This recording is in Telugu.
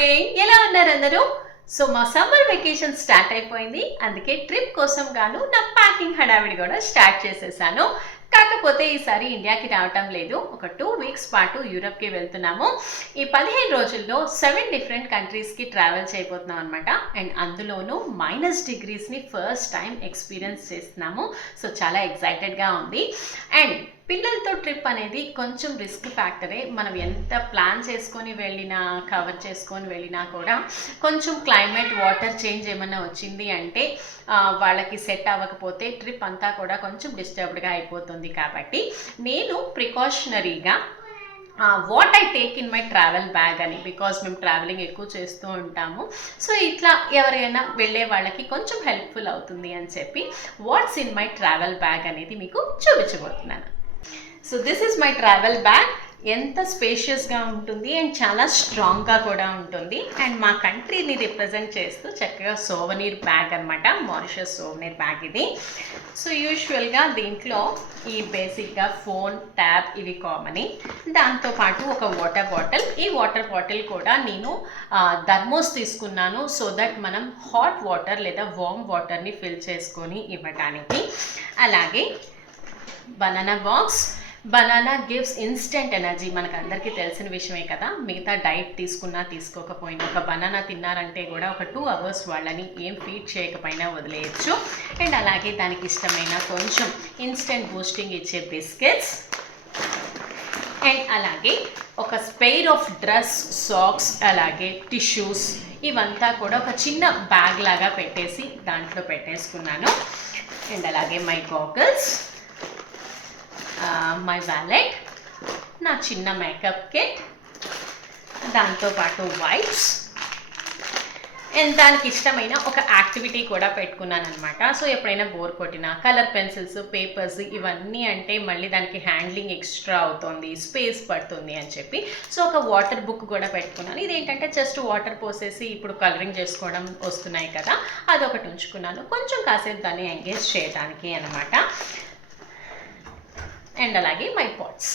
మార్నింగ్, ఎలా ఉన్నారు అందరూ? సో మా సమ్మర్ వెకేషన్ స్టార్ట్ అయిపోయింది. అందుకే ట్రిప్ కోసం గాను నా ప్యాకింగ్ హడావిడి కూడా స్టార్ట్ చేసేసాను. కాకపోతే ఈసారి ఇండియాకి రావటం లేదు. ఒక 2 వీక్స్ పాటు యూరప్కి వెళ్తున్నాము. ఈ 15 రోజుల్లో 7 డిఫరెంట్ కంట్రీస్కి ట్రావెల్ చేయబోతున్నాం అనమాట. అండ్ అందులోనూ -డిగ్రీస్ని ఫస్ట్ టైం ఎక్స్పీరియన్స్ చేస్తున్నాము. సో చాలా ఎక్సైటెడ్గా ఉంది. అండ్ పిల్లలతో ట్రిప్ అనేది కొంచెం రిస్క్ ఫ్యాక్టరే. మనం ఎంత ప్లాన్ చేసుకొని వెళ్ళినా, కవర్ చేసుకొని వెళ్ళినా కూడా కొంచెం క్లైమేట్, వాటర్ చేంజ్ ఏమన్నా వచ్చింది అంటే వాళ్ళకి సెట్ అవ్వకపోతే ట్రిప్ అంతా కూడా కొంచెం డిస్టర్బ్డ్గా అయిపోతుంది. కాబట్టి నేను ప్రికాషనరీగా what I take in my travel bag అని, బికాస్ మేము ట్రావెలింగ్ ఎక్కువ చేస్తూ ఉంటాము. సో ఇట్లా ఎవరైనా వెళ్ళే వాళ్ళకి కొంచెం హెల్ప్ఫుల్ అవుతుంది అని చెప్పి what's in my travel bag అనేది మీకు చూపించబోతున్నాను. So this is my travel bag. ఎంత స్పేషియస్గా ఉంటుంది అండ్ చాలా స్ట్రాంగ్గా కూడా ఉంటుంది. అండ్ మా కంట్రీని రిప్రజెంట్ చేస్తూ చక్కగా సోవనీర్ బ్యాగ్ అనమాట, మారిషస్ సోవనీర్ బ్యాగ్ ఇది. సో యూజువల్గా దీంట్లో ఈ బేసిక్గా ఫోన్, ట్యాబ్ ఇవి కామన్. దాంతోపాటు ఒక వాటర్ బాటిల్. ఈ వాటర్ బాటిల్ కూడా నేను థర్మోస్ తీసుకున్నాను, సో దట్ మనం హాట్ వాటర్ లేదా వార్మ్ వాటర్ని ఫిల్ చేసుకొని ఇవ్వడానికి. అలాగే banana box. Banana gives instant energy, మనకు అందరికీ తెలిసిన విషయమే కదా. మిగతా డైట్ తీసుకున్నా తీసుకోకపోయినా ఒక బనానా తిన్నారంటే కూడా ఒక 2 అవర్స్ వాళ్ళని ఏం ఫీడ్ చేయకపోయినా వదిలేయచ్చు. అండ్ అలాగే దానికి ఇష్టమైన కొంచెం ఇన్స్టెంట్ బూస్టింగ్ ఇచ్చే బిస్కెట్స్. అండ్ అలాగే ఒక స్పెయిర్ ఆఫ్ డ్రెస్, సాక్స్, అలాగే టిష్యూస్, ఇవంతా కూడా ఒక చిన్న బ్యాగ్ లాగా పెట్టేసి దాంట్లో పెట్టేసుకున్నాను. అండ్ అలాగే మై గాగల్స్, మై వ్యాలెట్, నా చిన్న మేకప్ కిట్, దాంతోపాటు వైప్స్, అండ్ దానికి ఇష్టమైన ఒక యాక్టివిటీ కూడా పెట్టుకున్నాను అనమాట. సో ఎప్పుడైనా బోర్ కొట్టినా కలర్ పెన్సిల్స్, పేపర్స్ ఇవన్నీ అంటే మళ్ళీ దానికి హ్యాండ్లింగ్ ఎక్స్ట్రా అవుతుంది, స్పేస్ పడుతుంది అని చెప్పి సో ఒక వాటర్ బుక్ కూడా పెట్టుకున్నాను. ఇదేంటంటే జస్ట్ వాటర్ పోసేసి ఇప్పుడు కలరింగ్ చేసుకోవడం వస్తున్నాయి కదా, అదొకటి ఉంచుకున్నాను కొంచెం కాసేపు దాన్ని ఎంగేజ్ చేయడానికి అనమాట. అండ్ అలాగే మై పాట్స్.